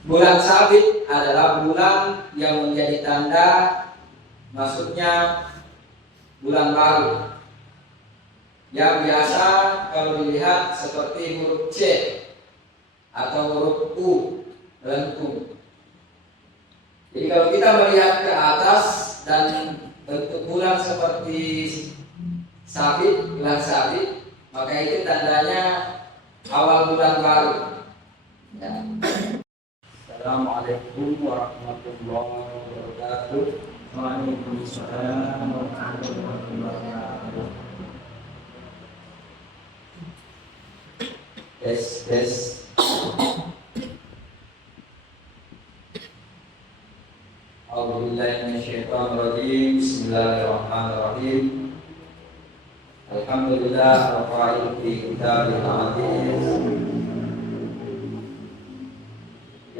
Bulan sabit adalah bulan yang menjadi tanda masuknya bulan baru, yang biasa kalau dilihat seperti huruf C atau huruf U, lengkung. Jadi kalau kita melihat ke atas dan bentuk bulan seperti sabit, bulan sabit, maka itu tandanya awal bulan baru. Ya. Assalamualaikum warahmatullahi wabarakatuh. Waalaikumsalam warahmatullahi wabarakatuh. Tes. A'udzubillahi minasyaitonirrajim. Bismillahirrahmanirrahim. Alhamdulillah rabbil alamin.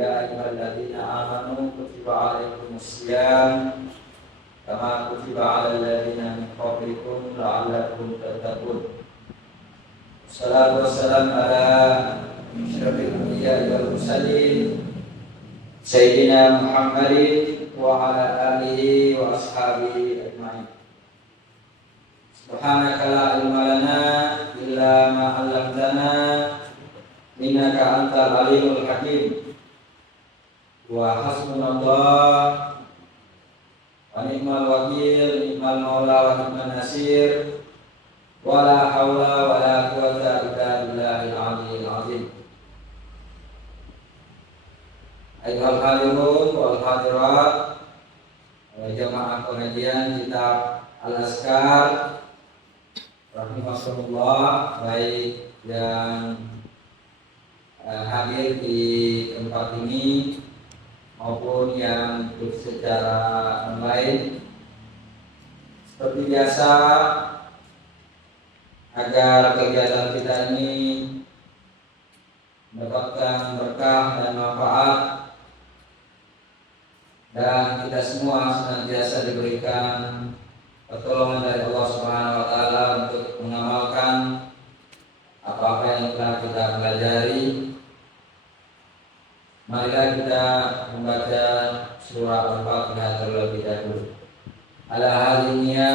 Ya ayyuhalladzina amanu kutiba 'alaikumusiyam kama kutiba 'alal ladzina min qablikum la'allakum tattaqun. Wassalatu wassalamu ala asyrafil anbiya'i wal mursalin sayyidina Muhammadin wa ala alihi wa ashabihi ajma'in. Subhanaka la ilma lana illa ma 'allamtana innaka antal alimul hakim. Wa hasbunallah wa ni'mal wakil, ni'mal maula wa ni'man nasir, wa la haula wa la quwwata illa billahil aliyyil azim. Ayyuhal hadirun wal hadirat, jamaah pengajian kitab Al-Azkar rahimakumullah, baik yang hadir di tempat ini maupun yang secara online. Seperti biasa, agar kegiatan kita ini mendapatkan berkah dan manfaat dan kita semua senantiasa diberikan pertolongan dari Allah Subhanahu wa taala untuk mengamalkan apa-apa yang telah kita pelajari. Marilah kita membaca surah Al-Fatihah terlebih dahulu. Ala hadiniya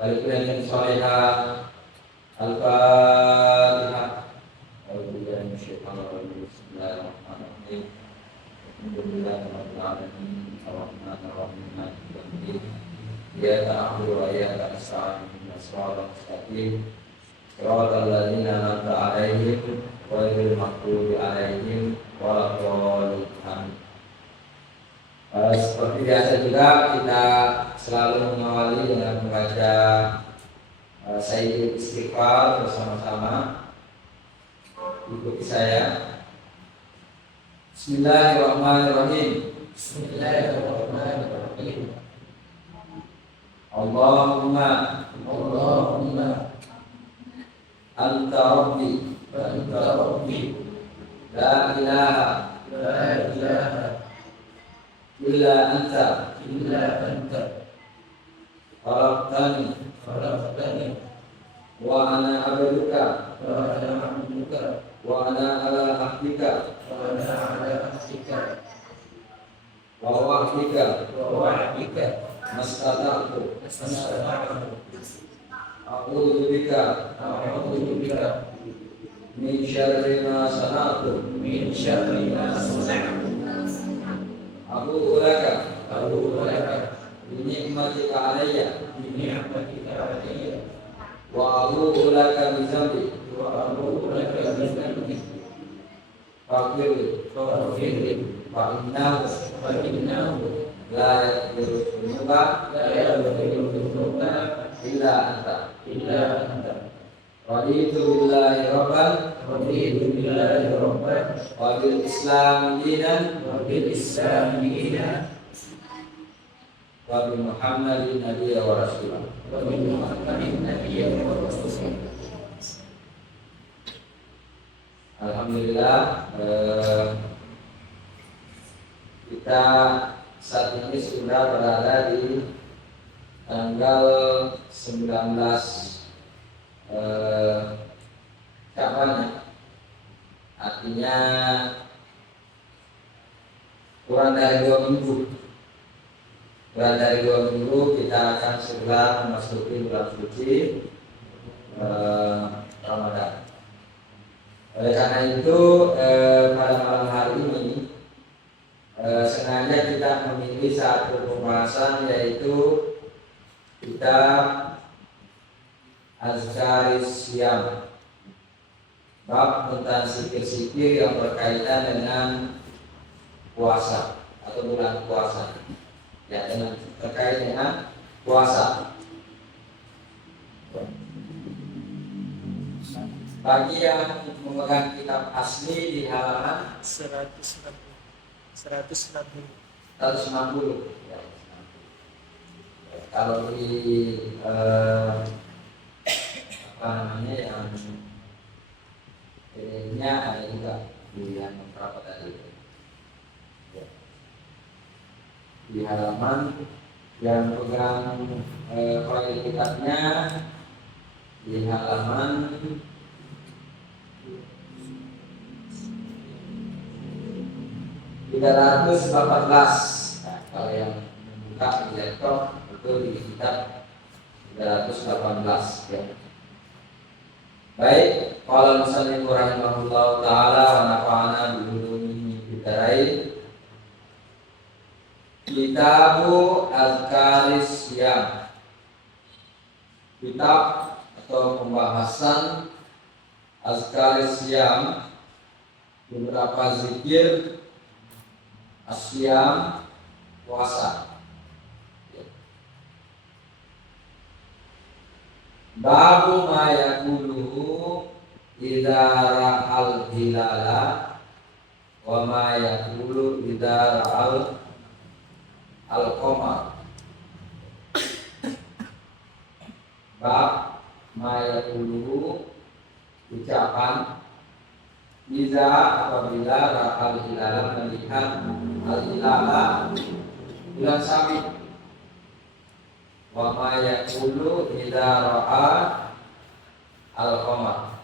walikuliyatin sholihah. Al-Fatihah. A'udzubillahi minasyaitonirrajim. Bismillahirrahmanirrahim. Alhamdulillahirabbil alamin. Arrahmanirrahim. Maliki yaumiddin. Iyyaka na'budu wa iyyaka nasta'in. Ihdinas siratal mustaqim. Shiratal ladzina an'amta 'alaihim ghairil maghdubi 'alaihim waladdallin. Seperti biasa juga kita selalu mengawali dengan membaca Sayyidul Istighfar bersama-sama. Ikuti saya. Bismillahirrahmanirrahim. Bismillahirrahmanirrahim. Allahumma anta rabbi la ilaha illa anta khalaqtani wa ana abduka wa ana ala ahdika wa wa'dika mastata'tu a'udzu bika min syarri ma sana'tu abu'u laka bi ni'matika 'alayya wa abu'u laka bi dzambi faghfirli fa innahu la yaghfiru dzunuba illa anta. Raditu billahi rabban wa bil islam dinan wa bi Muhammadin nabiyyan wa rasulah. Alhamdulillah, kita saat ini sudah berada di tanggal 19 Sya'ban, artinya kurang dari 2 minggu. Kurang dari 2 minggu kita akan segera memasuki bulan suci Ramadan. Oleh karena itu pada malam hari ini sengaja kita memilih satu pembahasan, yaitu kitab Azkaris Syam, bab tentang zikir-zikir yang berkaitan dengan puasa atau bulan puasa, ya, dengan terkait dengan puasa. Bagi yang memegang kitab asli di halaman 160, ya. Kalau di yang ini ada juga pilihan beberapa tadi, ya. Di halaman yang pegang proyek kitabnya di halaman 318. Nah, kalau yang membuka di laptop itu di kitab 318, ya. Baik, qala musannif rahimahullahu taala wa nafa'ana bi ulumihi fid dharain. Kitabu Azkaris Syam, kitab atau pembahasan Azkaris Syam, beberapa zikir asyam, puasa. Babu ma yaquluhu idza ra'al hilala wa ma yaqulu idza ra'al al-qamar. Bab ma yaquluhu, ucapan idza apabila ra'al hilala, melihat al-hilala, bulan sabit. Wa ma yaqulu idza ra'a al-qamar,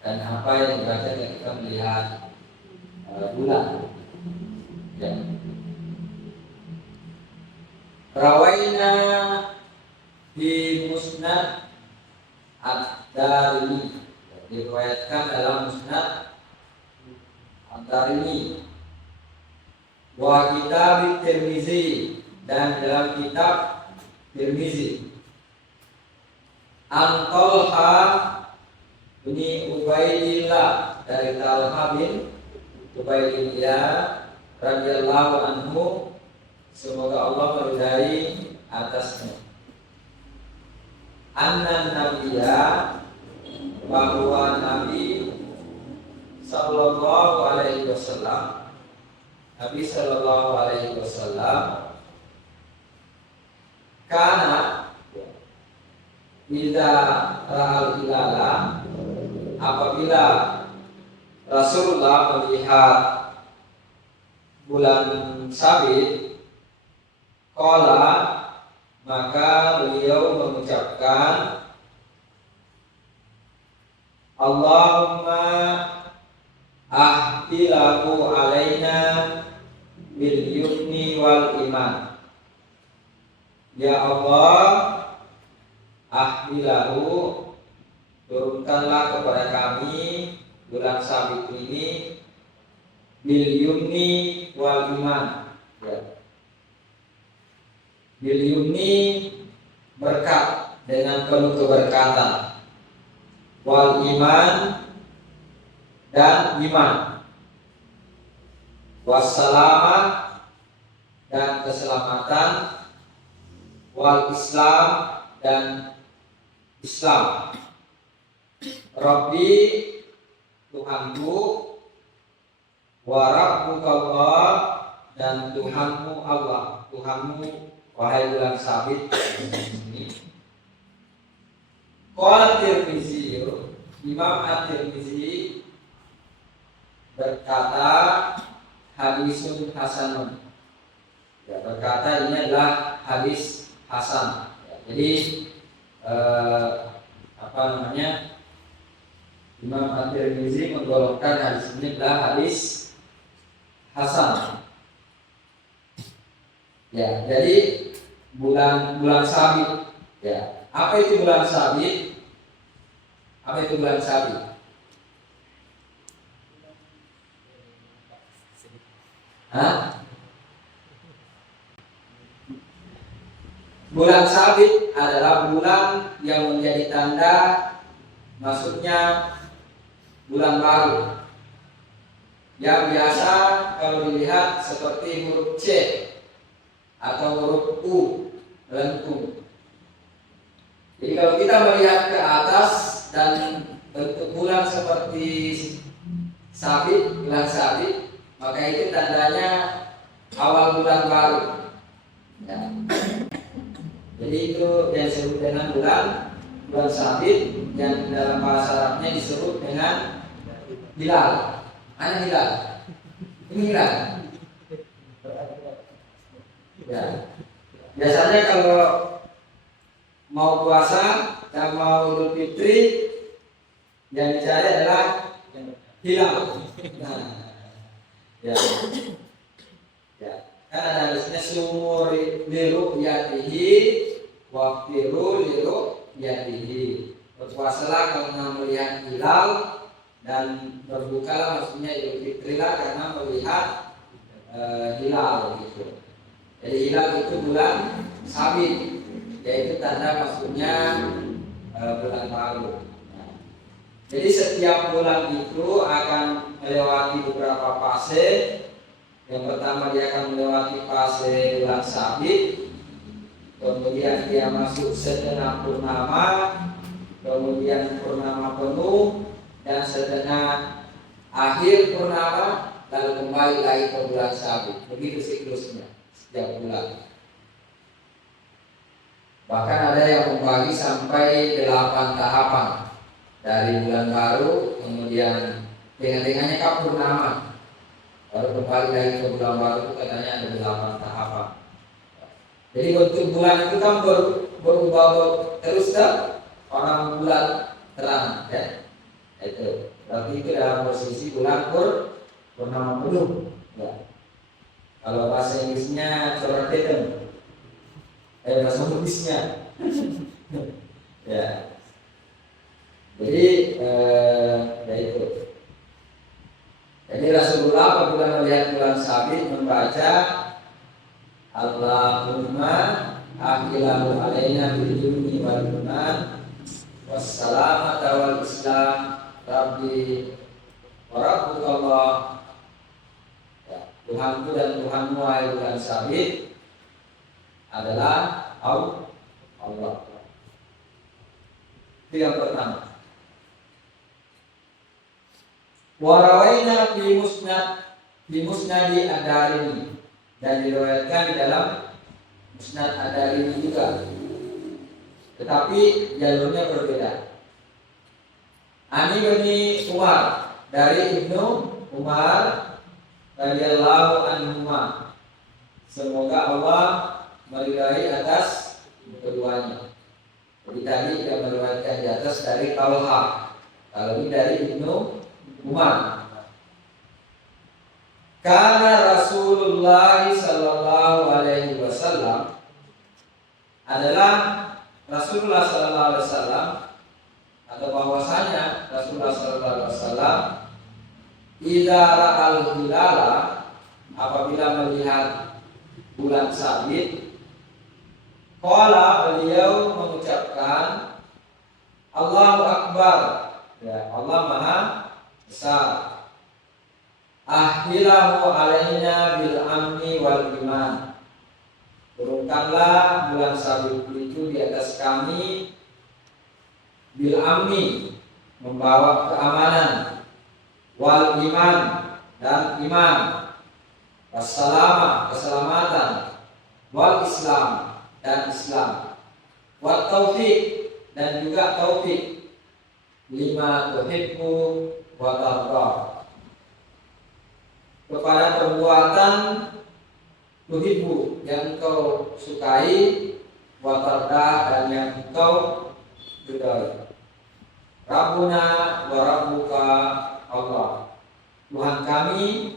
dan apa yang dibaca ketika melihat bulan, ya. Rawaina di Musnad Ad-Darimi, diriwayatkan dalam Musnad Ad-Darimi, wa kitab Tirmizi, dan dalam kitab Tirmizi, an Talha bin Ubaidillah, dari Talha bin Ubaidillah radhiyallahu anhu, semoga Allah meridai atasnya, anna nabiyya, bahwa Nabi sallallahu alaihi wasallam, Nabi sallallahu alaihi wasallam, karena idza ra'al hilala, apabila Rasulullah melihat bulan sabit, qala, maka beliau mengucapkan, Allahumma ahdilahu alaina bil yumni wal iman. Ya Allah, ahdilahu, turunkanlah kepada kami bulan sabit ini, bil yumni wal iman, ya. Bil yumni, berkat, dengan penuh keberkatan, wal iman, dan iman, wassalamat, dan keselamatan, wal Islam, dan Islam, Rabbi, Tuhanku, wa rabbukallah, dan Tuhanmu Allah, Tuhanmu wahai bulan sabit ini. Qala Tirmizi, Imam At-Tirmizi berkata, hadisun hasanun, ya, berkata ini adalah hadis hasan, ya. Jadi Imam At-Tirmizi menggolongkan hadis ini adalah hadis hasan. Ya, jadi bulan sabit. Ya, apa itu bulan sabit? Apa itu bulan sabit? Hah? Bulan sabit adalah bulan yang menjadi tanda masuknya bulan baru. Yang biasa kalau dilihat seperti huruf C atau huruf U melengkung. Jadi kalau kita melihat ke atas dan bentuk bulan seperti sabit, bulan sabit, maka itu tandanya awal bulan baru. Ya. Jadi itu yang disebut dengan bulan sabit, yang dalam bahasa Arabnya disebut dengan hilal. Mana hilal? Ini hilal. Ya. Biasanya kalau mau puasa dan mau Idul Fitri, yang dicari adalah hilal. Nah, ya. Ya. Kan ada hadisnya sumur liru yatihi waqtiru liru yatihi. Berpuasalah kalau melihat hilal dan berbukalah maksudnya Idul Fitri lah karena melihat hilal gitu. Jadi hilal itu bulan sabit, yaitu tanda maksudnya bulan baru. Jadi setiap bulan itu akan melewati beberapa fase. Yang pertama dia akan melewati fase bulan sabit, kemudian dia masuk setengah purnama, kemudian purnama penuh, dan setengah akhir purnama, lalu kembali lagi ke bulan sabit. Begitu siklusnya setiap bulan. Bahkan ada yang membagi sampai 8 tahapan. Dari bulan baru, kemudian tengah-tengahnya ke purnama, baru kembali lagi ke bulan baru, itu katanya ada 8 tahapan. Jadi bentuk bulan itu kan berubah terus kan, orang bulan terang ya. Itu berarti itu dalam posisi bulan purnama penuh ya. Kalau bahasa Inggrisnya coratetem, bahasa Inggrisnya ya. Jadi ya itu. Jadi Rasulullah apabila melihat bulan sabit membaca Allahumma akhilahu alaina bil yumni wal iman wassalamata wal islam rabbi wa rabbukallah. Ya, Tuhanku dan Tuhanmu wahai bulan sabit adalah Allah. Itu yang pertama. Warawaina fi musnadi ad-Darimi, dan diriwayatkan di dalam musnad ad-Darimi juga, tetapi jalurnya berbeda. Ani bin Umar, dari Ibnu Umar radhiyallahu anhuma, semoga Allah meridai atas keduanya. Jadi tadi yang meriwayatkan di atas dari Talha, kalau ini dari Ibnu Umar. Karena Rasulullah sallallahu alaihi wasallam adalah Rasulullah sallallahu alaihi wasallam, atau bahwasanya Rasulullah sallallahu alaihi wasallam idza ra'al hilala, apabila melihat bulan sabit, qala, beliau mengucapkan Allahu Akbar, ya, Allah Maha Besar. Ahilahu alaina bil amni wal iman, turunkanlah bulan sabit itu di atas kami bil amni, membawa keamanan, wal iman, dan iman, wassalama, keselamatan, wal islam, dan Islam, wat taufik, dan juga taufik, lima tuhibbu wa tarda, kepada perbuatan tuhibbu, yang engkau sukai, wa tarda, dan yang engkau ridhai. Rabbuna wa rabbuka Allah, Tuhan kami,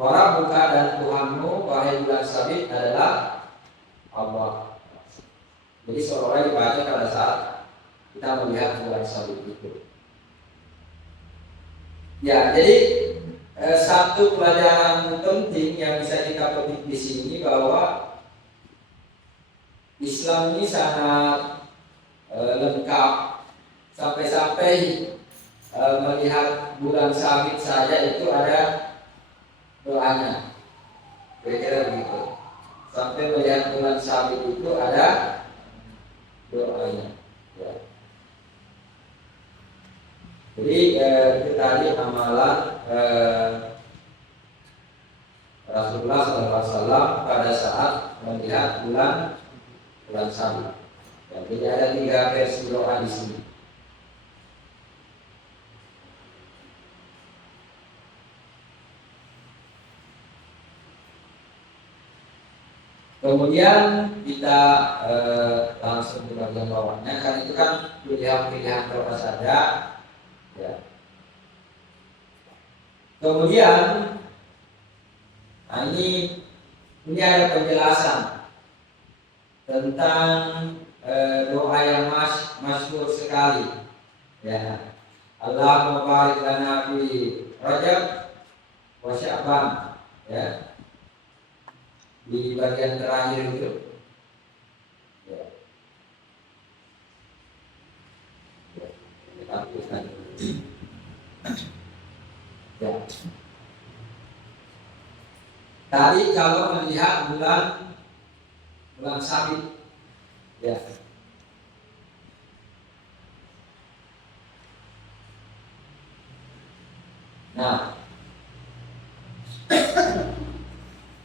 wa rabbuka, dan Tuhanmu wahai bulan sabit adalah Allah. Jadi seolah-olah dibaca pada saat kita melihat bulan sabit itu. Ya, jadi satu pelajaran penting yang bisa kita petik di sini bahwa Islam ini sangat lengkap, sampai-sampai melihat bulan sabit saja itu ada doanya. Kira-kira begitu. Sampai melihat bulan sabit itu ada doanya. Ya. Jadi itu tadi amalan Rasulullah SAW pada saat melihat bulan sabit. Ya, jadi ada 3 versi doa di sini. Kemudian kita langsung ke bagian bawahnya, kan itu kan pilihan-pilihan doa saja. Ya. Kemudian ini ada penjelasan tentang doa yang masyhur sekali. Ya. Allahumma barik lana fi Rajab wa Sya'ban. Ya. Di bagian terakhir itu. Ya. Kita tuliskan. Ya. Tadi kalau melihat bulan sabit, ya. Nah,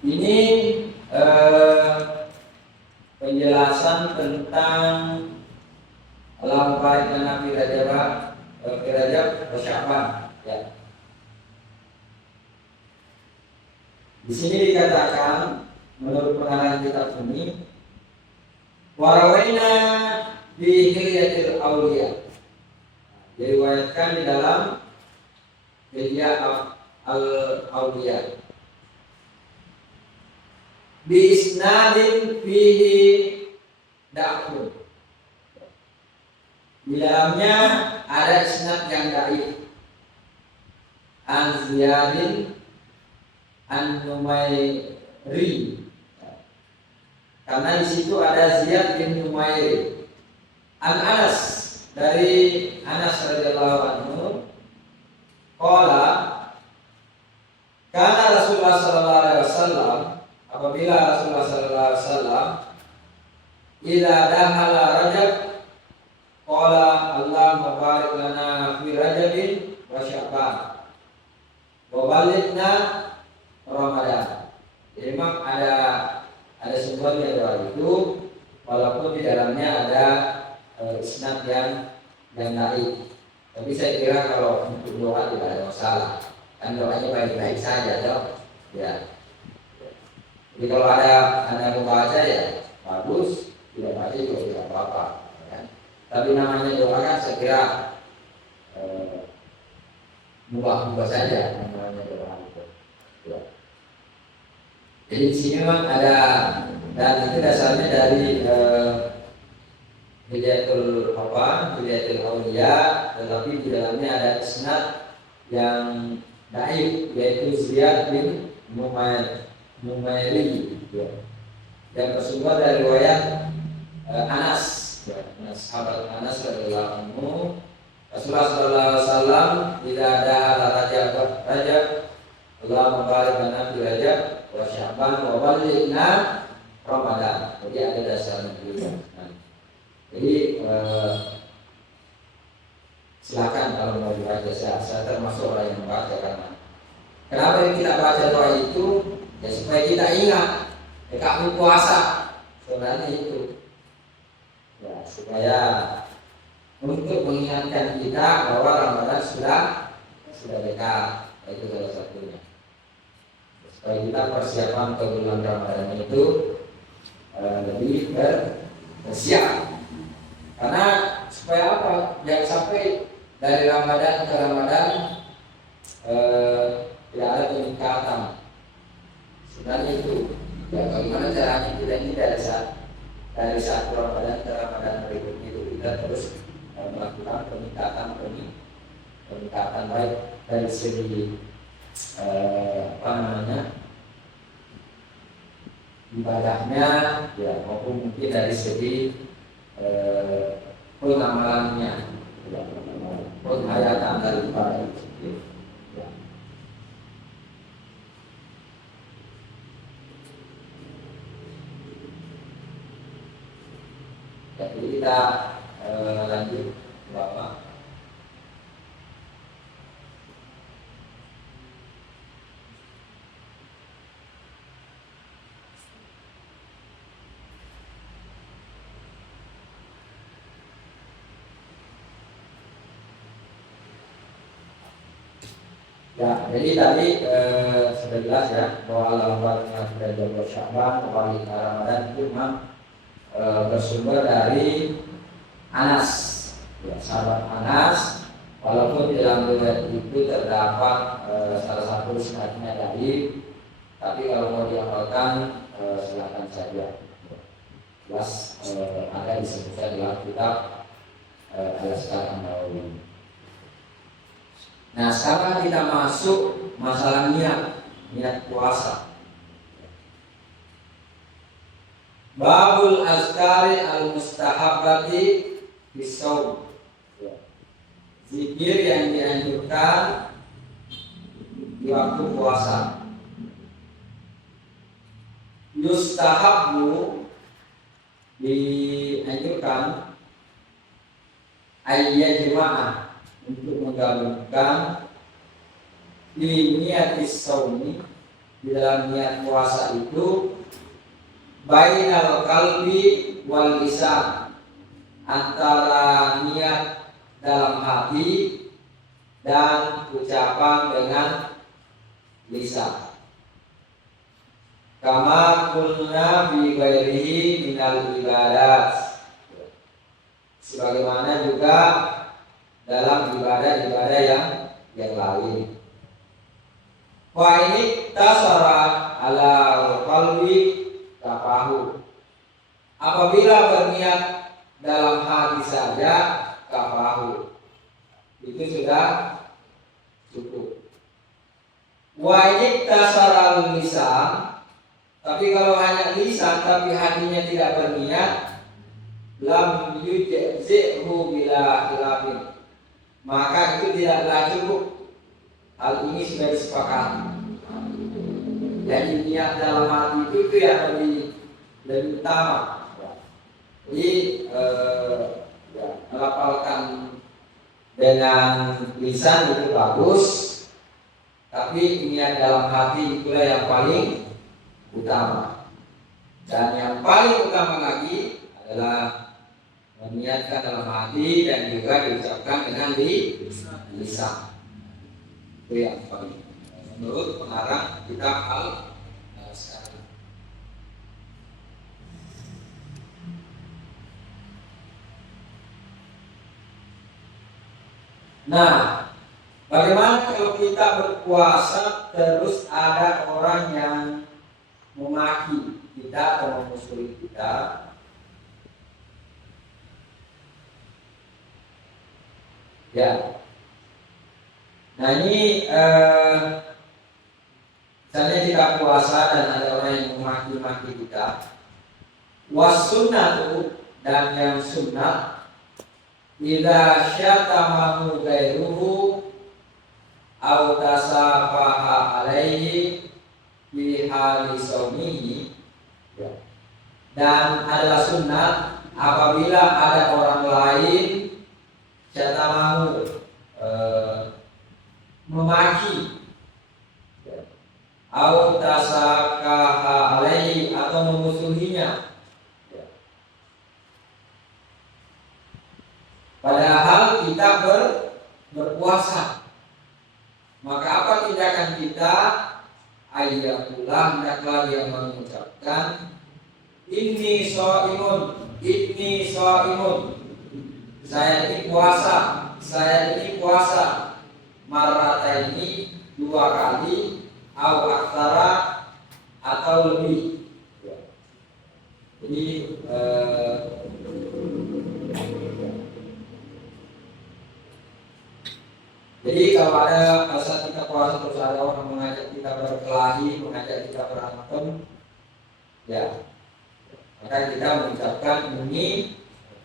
ini penjelasan tentang Allahumma barik lana fi Rajab wa Sya'ban. Ya. Di sini dikatakan menurut pengarang kitab ini, warawaina bi Hilyatil Auliya. Diriwayatkan di dalam Hilyah al-Auliya. Bi isnadin fihi da'fun. Di dalamnya ada isnad yang dhaif. An Ziyadin An-Numairi. Karena di situ ada Ziyad bin Numairi. An Anas, dari Anas radhiyallahu anhu, qala kana Rasulullah sallallahu alaihi wasallam, apabila Rasulullah sallallahu alaihi wasallam idza dakhala Rajab qala Allahumma barik lana fi Rajabin wa Sya'ban wa balighna Ramadan. Jadi memang ada sebuahnya doa itu, walaupun di dalamnya ada isnad yang naik. Tapi saya kira kalau untuk doa tidak ada masalah, kan doanya baik-baik saja, dong. Ya. Jadi kalau ada Anda membaca ya bagus, tidak baca juga tidak apa-apa. Ya. Tapi namanya doa kan saya kira mubah saja namanya doa itu. Ya. Jadi di sini memang ada, dan itu dasarnya dari Hilyatul Auliya, tetapi di dalamnya ada isnad yang dhaif, yaitu Ziyad bin Numairi, yang bersumber dari riwayat Anas, sahabat Anas radhiyallahu anhu. Rasulullah sallallahu alaihi wasallam tidak ada Rajab, Allahumma barik lana fi Rajab wa Sya'ban wa balighna Ramadan. Jadi ada dasarnya juga. Jadi silakan kalau mau dibaca. Saya termasuk orang yang membaca, karena kenapa kita baca doa itu? Ya supaya kita ingat kami puasa, sebenarnya itu. Ya supaya untuk mengingatkan kita bahwa Ramadan sudah dekat. Itu salah satunya. Supaya kita persiapan ke bulan Ramadan itu lebih bersiap. Karena supaya apa? Jangan sampai dari Ramadan ke Ramadan tidak ada peningkatan. Sebenarnya itu Ya, bagaimana caranya kita ini dari satu Ramadan ke Ramadan berikutnya itu kita terus melakukan peningkatan baik dari segi ibadahnya, ya, maupun mungkin dari segi pengamalannya, ya, penghayatan dari ibadah itu. Ya. Jadi kita lanjut ke bawah. Ya, jadi tadi sudah jelas ya bahwa lambatnya sudah 12 Sya'ban kembali ke Ramadan itu memang bersumber dari Anas, ya, sahabat Anas. Walaupun di dalam riwayat itu terdapat salah satu sanadnya dari, tapi kalau mau diamalkan silakan saja. Jelas ada disebutkan dalam kitab Al-Azkar An-Nawawi. Nah, sekarang kita masuk masalah niat puasa. Babul azkari al-mustahabbati bis-shaum. Zikir yang dianjurkan di waktu puasa. Yustahabbu, dianjurkan ayyajma'a, untuk menggabungkan di niatis shaumi, di dalam niat puasa itu, bainal qalbi wal lisan, antara niat dalam hati dan ucapan dengan lisan. Kama qulna bi ghairihi minal ibadat, sebagaimana juga dalam ibadah-ibadah yang lain. Wa ini tasara ala qalbi kafahu, apabila berniat dalam hati saja kafahu, itu sudah cukup. Wa ini tasara lisan, tapi kalau hanya lisan tapi hatinya tidak berniat, lam yujzi'hu bila khilafin, maka itu tidaklah cukup. Hal ini sudah disepakati. Jadi niat dalam hati itu yang lebih utama. Jadi melafalkan dengan lisan itu bagus, tapi niat dalam hati itulah yang paling utama. Dan yang paling utama lagi adalah meniatkan dalam hati dan juga diucapkan dengan lisan. Itu yang paling menurut pengarang kitab Al-Azkar. Nah, bagaimana kalau kita berpuasa terus ada orang yang memaki kita atau memusuhi kita? Ya, nah ini misalnya kita puasa dan ada orang yang memaki-maki kita. Wasunnatu, dan yang sunnah, idza syatamahu ghairuhu aw tasafaha alaihi fi hali saumihi, dan adalah sunnah apabila ada orang lain syatamahu, memaki, au tasakaha alaihi, atau memusuhinya, padahal kita berpuasa. Maka apa tindakan kita? Ayyakullah, hendaklah dia mengucapkan inni shaimun, saya ini puasa, marrataini, 2 kali, au aktsara, atau lebih. Jadi kalau ada saat kita puasa terus ada orang mengajak kita berkelahi, mengajak kita berantem, ya maka kita mengucapkan ini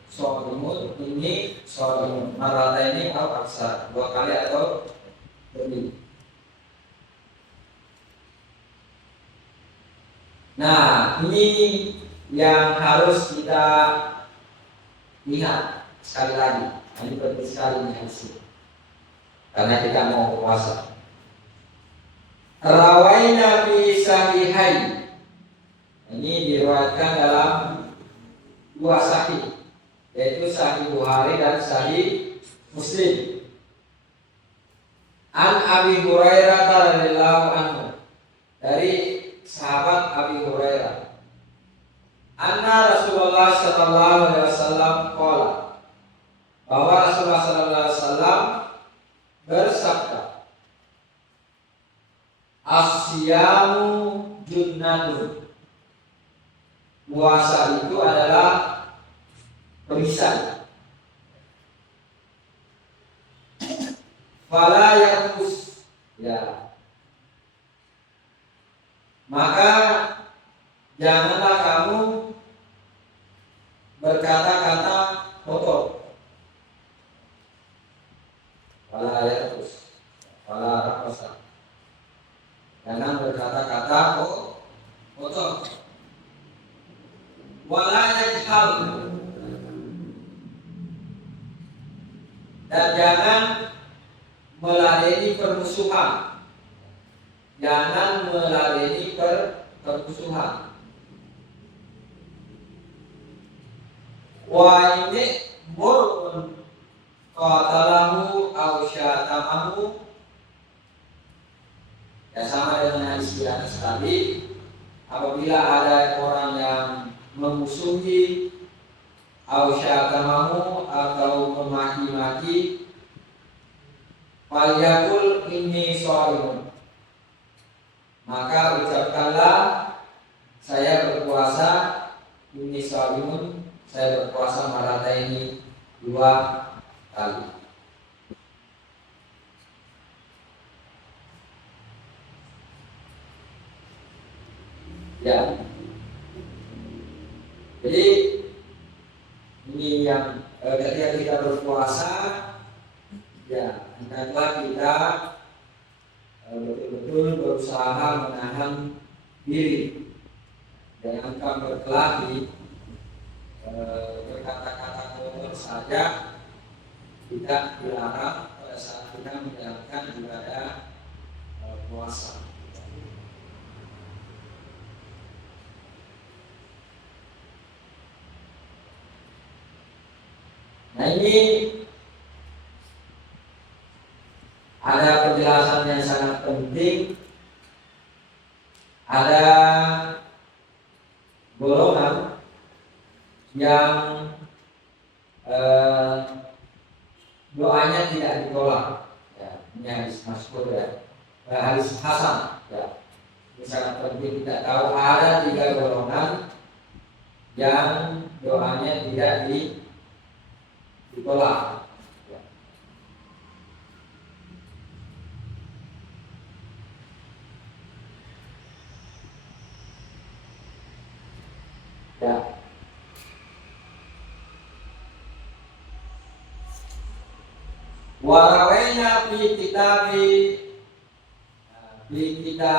sholimun, ini sholimun, marata ini atau aksa, 2 kali atau lebih. Nah, ini yang harus kita lihat sekali lagi. Ini penting sekali ini hasil. Karena kita mau puasa. Rawaina fi sahihain. Ini diriwayatkan dalam 2 sahih, yaitu Sahih Bukhari dan Sahih Muslim. An Abi Hurairah radhiyallahu anhu, dari sahabat Abi Hurairah, anna Rasulullah sallallahu alaihi wasallam qala, bahwa Rasulullah sallallahu alaihi wasallam bersabda, asyamu junnatun, puasa itu adalah perisai. Fala yakus, ya, maka janganlah kamu berkata-kata kotor. Fala yakus, fala rakosa, jangan berkata-kata kotor. Wala yajhal, dan jangan meladeni permusuhan. Jangan meladeni permusuhan. Wa ini murun qatalahu aw syatamahu, ya sama dengan hadis di atas tadi. Apabila ada orang yang memusuhi aw syatamahu, atau memaki-maki, falyakul inni shaimun, maka ucapkanlah saya berpuasa, inni shaimun, saya berpuasa marata ini 2 kali. Ya, jadi ini yang ketika kita berpuasa, ya hendaklah kita betul-betul berusaha menahan diri, jangan berkelahi, berkata-kata kotor saja tidak dilarang pada saat kita menjalankan ibadah puasa. Nah, ini ada penjelasan yang sangat penting. Ada golongan yang doanya tidak ditolak, ya, ini hadis masyhur, ya, hadis hasan, ya. Ini sangat penting kita tahu ada 3 golongan yang doanya tidak ditolak. Ya. Warawaina fi kita baik, ya, kita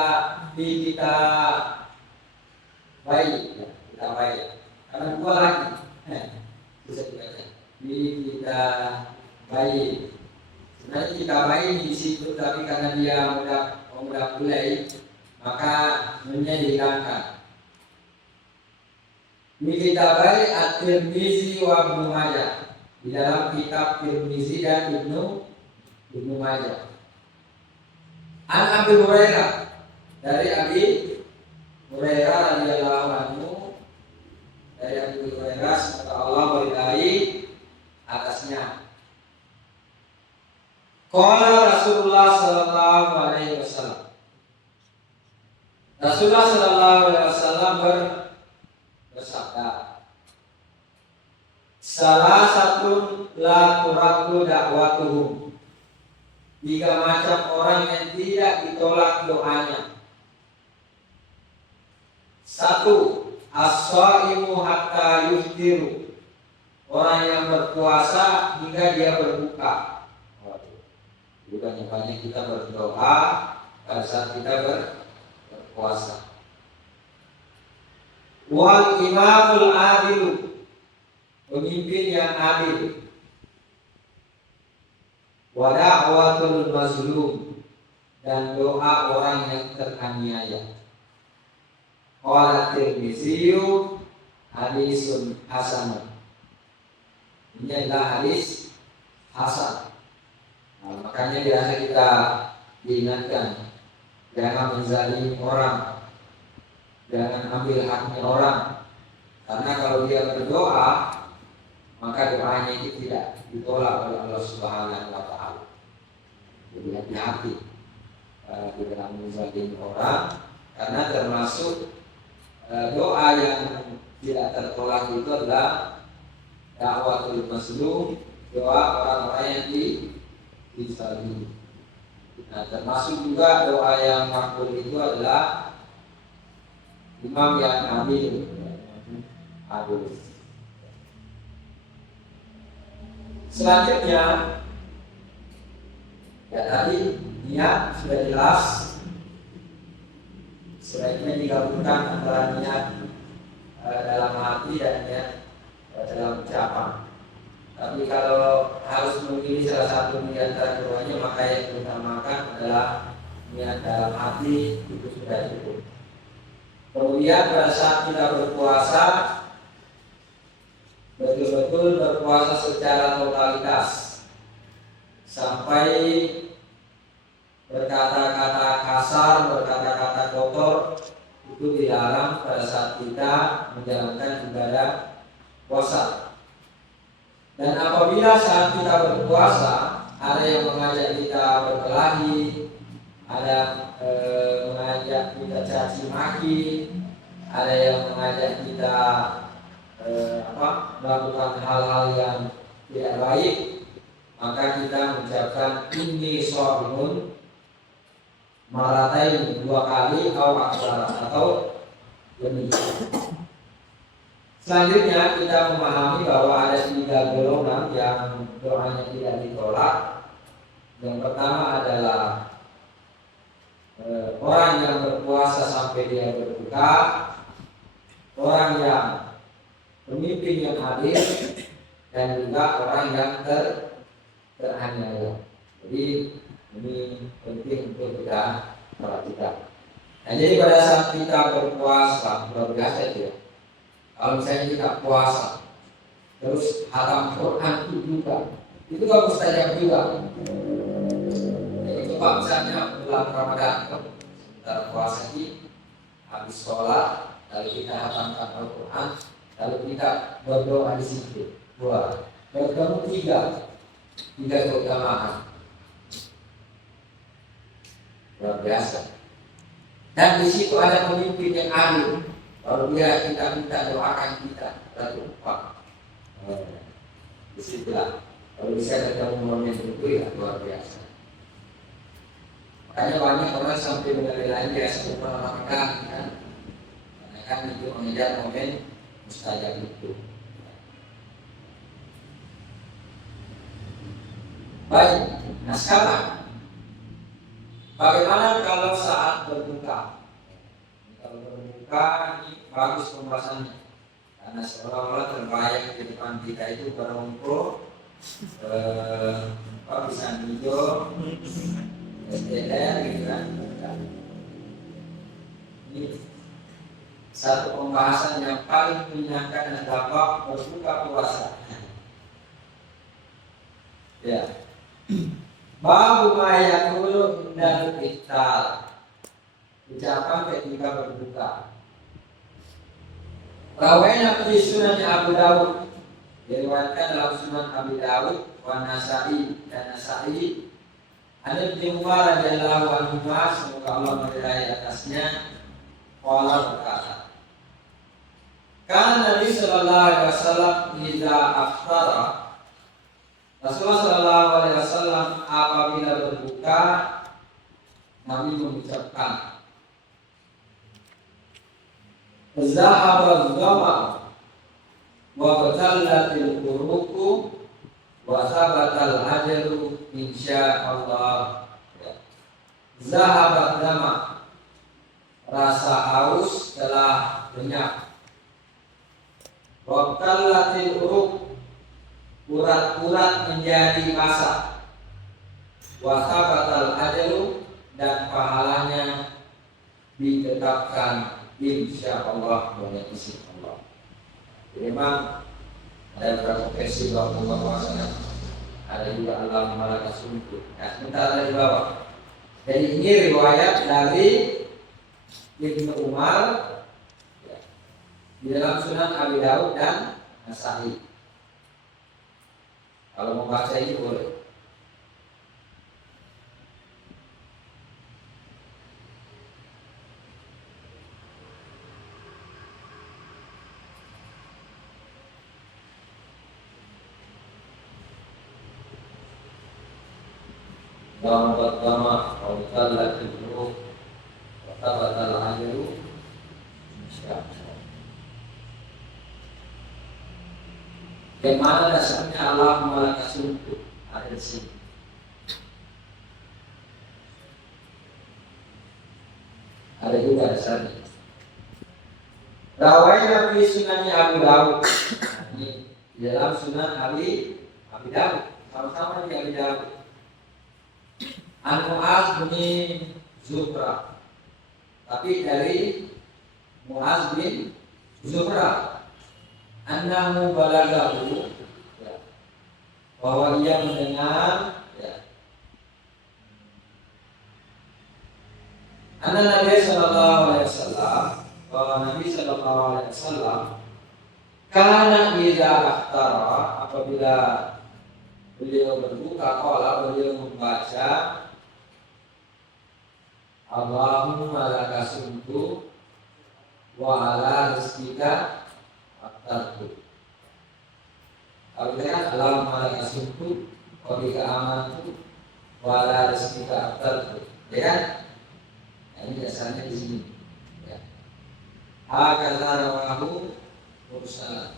baik. Karena 2 lagi. Bisa dibaca. Kita baik. Sebenarnya kita baik di situ, tapi karena dia udah mulai, maka menjadikan. Kita baik At-Tirmizi wa Ibnu Majah, di dalam kitab Tirmizi dan Ibnu Majah. An Abi Hurairah, dari Abi Hurairah radhiyallahu anhu, dari Abi Hurairah semoga Allah meridai atasnya. Qala Rasulullah sallallahu alaihi wasallam, Rasulullah sallallahu alaihi wasallam bersabda, Salah satu la turaddu da'watuhum. 3 macam orang yang tidak ditolak doanya. 1. As-shaimu hatta yuftiru. Orang yang berpuasa hingga dia berbuka. Bukannya banyak kita berdoa pada saat kita berpuasa. Wal imamul adilu, pemimpin yang adil. Wa da'watul mazlum, dan doa orang yang teraniaya. Qala Tirmizi hadisun hasan. Ini adalah hadis hasan. Nah, makanya biasa kita diingatkan, jangan menzalimi orang, jangan ambil haknya orang, karena kalau dia berdoa maka doanya itu tidak ditolak oleh Allah Subhanahu wa Ta'ala. Jadi hati-hati di dalam menzalimi orang, karena termasuk doa yang tidak tertolak itu adalah da'watul mazlum, doa orang-orang yang dizalimi. Nah, termasuk juga doa yang makbul itu adalah imam yang adil. Selanjutnya, ya tadi niat sudah jelas. Sebaiknya digabungkan antara niat dalam hati dan niat dalam ucapan. Tapi kalau harus memilih salah satu di antara keduanya, maka yang diutamakan adalah niat dalam hati, itu sudah cukup. Kemudian pada saat kita berpuasa, betul-betul berpuasa secara totalitas, sampai berkata-kata kasar, berkata-kata kotor itu dilarang pada saat kita menjalankan ibadah puasa. Dan apabila saat kita berpuasa ada yang mengajak kita berkelahi, ada mengajak kita caci maki, ada yang mengajak kita melakukan hal-hal yang tidak baik, maka kita mengucapkan inni shaimun maratain 2 kali atau lebih. Selanjutnya kita memahami bahwa ada 3 golongan yang doanya tidak ditolak. Yang pertama adalah orang yang berpuasa sampai dia berbuka, orang yang pemimpin yang adil, dan juga orang yang teraniaya. Jadi ini penting untuk kita perhatikan. Nah, jadi pada saat kita berpuasa, luar biasa itu ya. Kalau misalnya kita puasa, terus hatam Quran itu juga, itu kan mustajab juga. Jadi coba misalnya bulan Ramadan, sebentar puasa ini, habis sholat, lalu kita hatamkan Al-Quran, lalu kita berdoa di situ. Wah, berdoa 3 keutamaan. Luar biasa. Dan di situ ada pemimpin yang adil. Kalau dia kita minta doakan kita, lalu disitulah kalau bisa ketemu momen itu ya luar biasa. Makanya banyak orang sampai menilai dia sebagai Ramadan kan, karena kan itu mengejar momen mustajab itu. Baik, nah sekarang bagaimana kalau saat berbuka? Kalau berbuka ini bagus pembahasannya, karena seolah-olah terbayang di depan kita itu berongkro, pisang hijau, STR gitu kan. Ini satu pembahasan yang paling menyenangkan dan dapat berbuka puasa. Ya. Babu mayakulu indal iftar, ucapan ketika berbuka. Rawaina fi sunan Abu Dawud, diriwayatkan dalam sunan Abu Dawud, wa Nasa'i dan Nasa'i. An Ibnu Umar radhiyallahu anhu, semoga Allah meridai atasnya, qala berkata, Karena Nabi Sallallahu Alaihi Wasallam jika aftara, Rasulullah Sallallahu Alaihi Wasallam apabila berbuka, Nabi mengucapkan Zahaba dhama wa batallatil uruku wa sabatal ajalu insyaallah. Zahaba dhama, rasa haus telah lenyap. Wa batallatil uruk, urat-urat menjadi basah. Wa sabatal ajalu, dan pahalanya ditetapkan insyaallah oleh Gusti Allah. Jadi memang ada beberapa versi bahwa puasanya ada juga alam malaikat suntuk. Nah, sebentar ada di bawah. Jadi ini riwayat dari Ibnu Umar ya, di dalam Sunan Abi Daud dan Nasai. Kalau mau baca ini boleh. Dalam pertama, Allah lagi dulu, kata ajaru, insyaallah. Yang mana dasarnya Allah malaikat suntuk ada di sini. Ada juga dasarnya. Rawainya fi Sunan Abi Dawud. Ini di dalam Sunan Abi Dawud, sama-sama di Abi Dawud. An Mu'az bin Zuhra, tapi dari Mu'az bin Zuhra, annahu balagahu, ya, bahwa ia mendengar, ya, anna Nabi Sallallahu Alaihi Wasallam, bahwa Nabi Sallallahu Alaihi Wasallam karena idza aftara, apabila beliau berbuka, beliau membaca Allahumma laka sumtu wa ala rizqika aftartu. Kalau kita kan Allahumma laka sumtu wa bika amantu wa ala rizqika aftartu, ya kan? Nah, ini dasarnya di sini. Ya. Hakadza rawahu mursalan.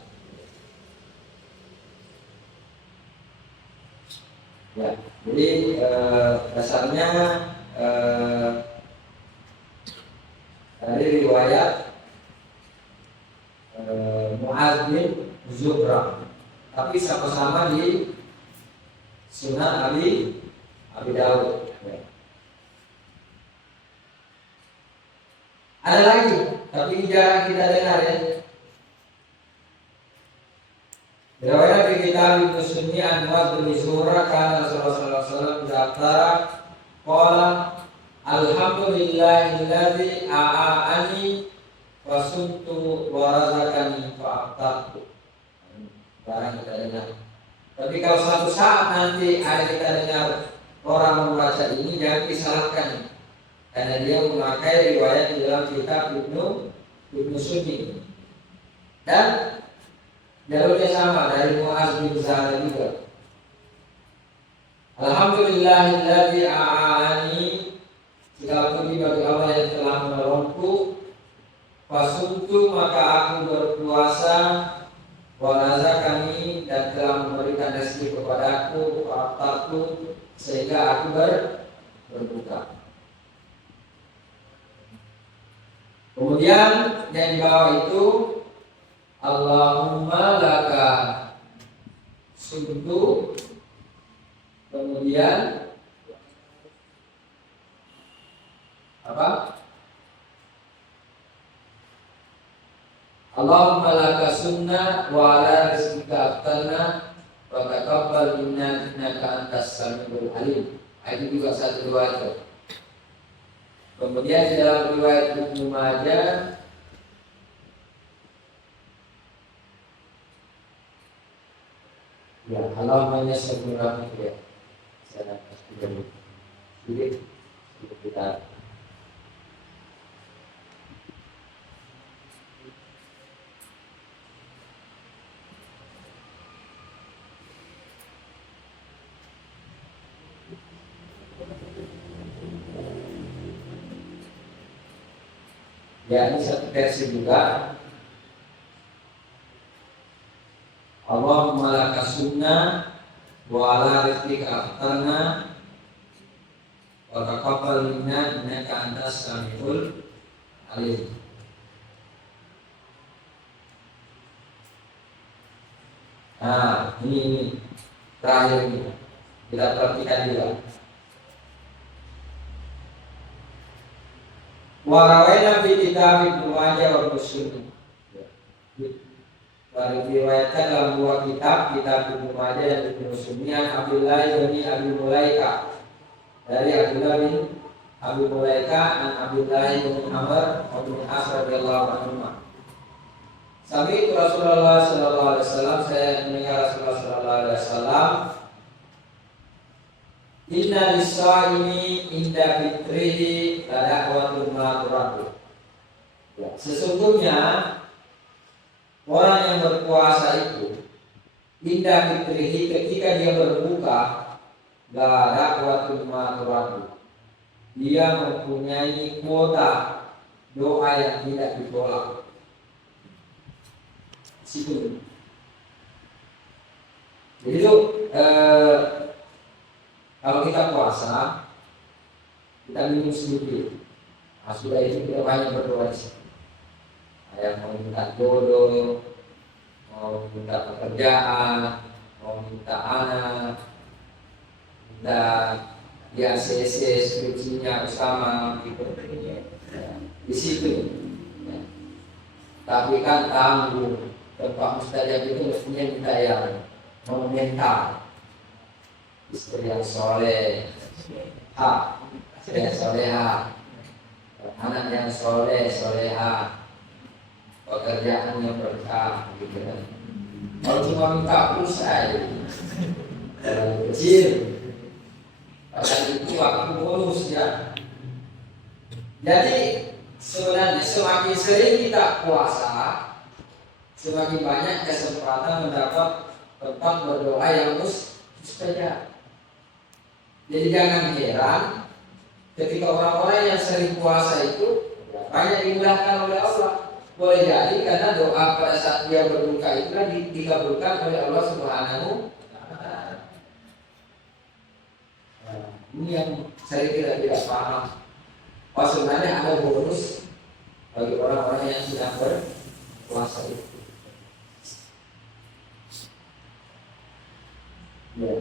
Ya, jadi dasarnya dari riwayat Mu'adz bin Zuhra, tapi sama-sama di Sunan Abi Dawud. Ada lagi, tapi jarang kita dengar ya. Riwayat di kitab Ibnu Sunni an Mu'adz bin Zuhra kana Rasulullah sallallahu alaihi wasallam berkata, qala alhamdulillahilladzi a'ani wa sumtu wa razaqani fa aftartu. Barang kita dengar. Tapi kalau suatu saat nanti ada kita dengar orang membaca ini, jangan disalahkan, karena dia memakai riwayat di dalam kitab Ibnu Sunni dan jalurnya sama dari Mu'adz bin Zuhra juga. Alhamdulillahilladzi a'ani, segala puji bagi Allah yang telah menolongku. Fasumtu, maka aku berpuasa. Wa razaqani, dan telah memberikan rezeki kepadaku. Fa'aftartu, sehingga aku berbuka. Kemudian yang di bawah itu Allahumma laka sumtu, kemudian apa? Allahumma laka sunna wa ala rizqika aftarna wa taqabbal minna innaka antas samiul alim. Itu juga satu riwayat. Kemudian di dalam riwayat Ibnu Majah ya, Allahumma yassir rahmatik ya. Saya tidak sedikit kita Ya, ini satu versi juga. Allahumma laka sunnah wa ala rizqika aftarna wa taqabbal minna innaka antas samiul alim. Nah, ini terakhir ini kita perhatikan juga. Wa rawaina fi kitab Ibnu Majah wa Muslim. Baru diriwayatkan dalam dua kitab Ibnu Majah dan Ibnu Muslim. Abdullah bin Abi Mulaika, dari Abdullah bin Abi Mulaika dan Abdullah bin Amr bin As radhiyallahu anhu. Sami Rasulullah sallallahu alaihi wasallam, saya mendengar Rasulullah sallallahu alaihi wasallam, inna lis-shaimi inda fitrihi la da'watun ma turaddu. Sesungguhnya orang yang berpuasa itu inda fitrihi, ketika dia berbuka, la da'watun ma turaddu, dia mempunyai kuota doa yang tidak ditolak. Situ. Jadi itu kalau kita puasa, kita minum sedikit. Nah, sudah itu kita banyak berdoa di sini. Yang mau minta jodoh, mau minta pekerjaan, mau minta anak, minta di ACC skripsinya bersama gitu. Di situ. Ya. Tapi kan tanggung. Tempat mustajab itu mestinya minta yang monumental, istri yang soleh, istri yang soleha, anak yang soleh, soleha, pekerjaan yang berkah, gitu kan. Kalau cuma minta pulsa, terlalu kecil. Padahal itu waktu bonus ya. Jadi sebenarnya semakin sering kita puasa, semakin banyak kesempatan mendapat tempat berdoa yang mustajab. Jadi jangan heran ketika orang-orang yang sering puasa itu banyak dimudahkan oleh Allah. Boleh jadi karena doa pada saat dia berbuka itu kan dikabulkan oleh Allah Subhanahu wa Ta'ala. Ini yang sering kita tidak paham. Sebenarnya ada bonus bagi orang-orang yang sedang berpuasa itu. Ya.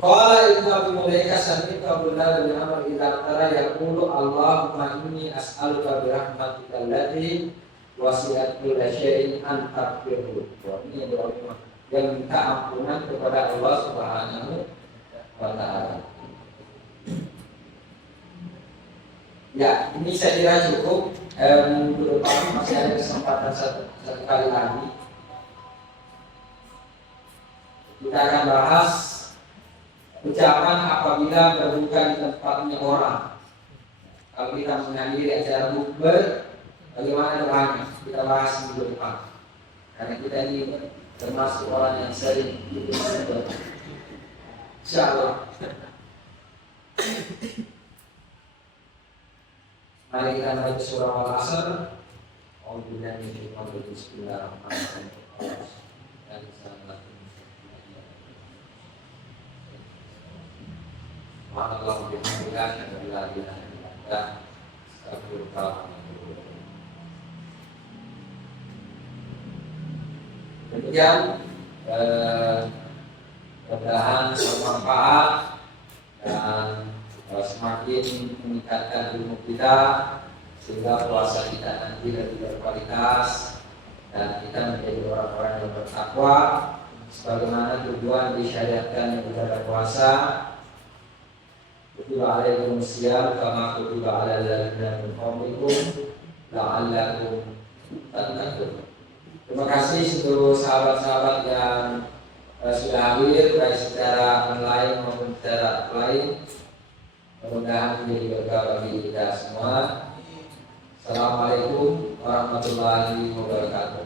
Qala Ibnu Abi Mulaika sami'tu Abdullah bin Amr idza qala yaqulu Allahumma inni as'aluka bi rahmatika allati wasi'at kulla syai'in an taghfirhu. Ini doa yang minta ampunan kepada Allah Subhanahu wa Ta'ala. Ya, ini saya kira cukup. Minggu depan masih ada kesempatan satu kali lagi. Kita akan bahas ucapan apabila berbuka di tempatnya orang. Kalau kita menghadiri acara bukber, bagaimana doanya? Kita bahas minggu depan. Karena kita ini termasuk orang yang sering bukber. Insyaallah. Mari kita baca surah Al-Asr. Bismillahirrahmanirrahim. Subhanallah bihamdillah asyhadu an la ilaha illa anta astaghfiruka wa atubu ilaik. Demikian mudah-mudahan bermanfaat dan semakin meningkatkan ilmu kita sehingga puasa kita nanti lebih berkualitas dan kita menjadi orang-orang yang bertakwa sebagaimana tujuan disyariatkan yang ibadah puasa. Kutiba alaikum siyam kama kutiba alal ladzina min qablikum la'allakum tattaqun. Terima kasih seluruh sahabat-sahabat yang sudah hadir baik secara online maupun secara offline. Mudah-mudahan menjadi berkah bagi kita semua. Assalamualaikum warahmatullahi wabarakatuh.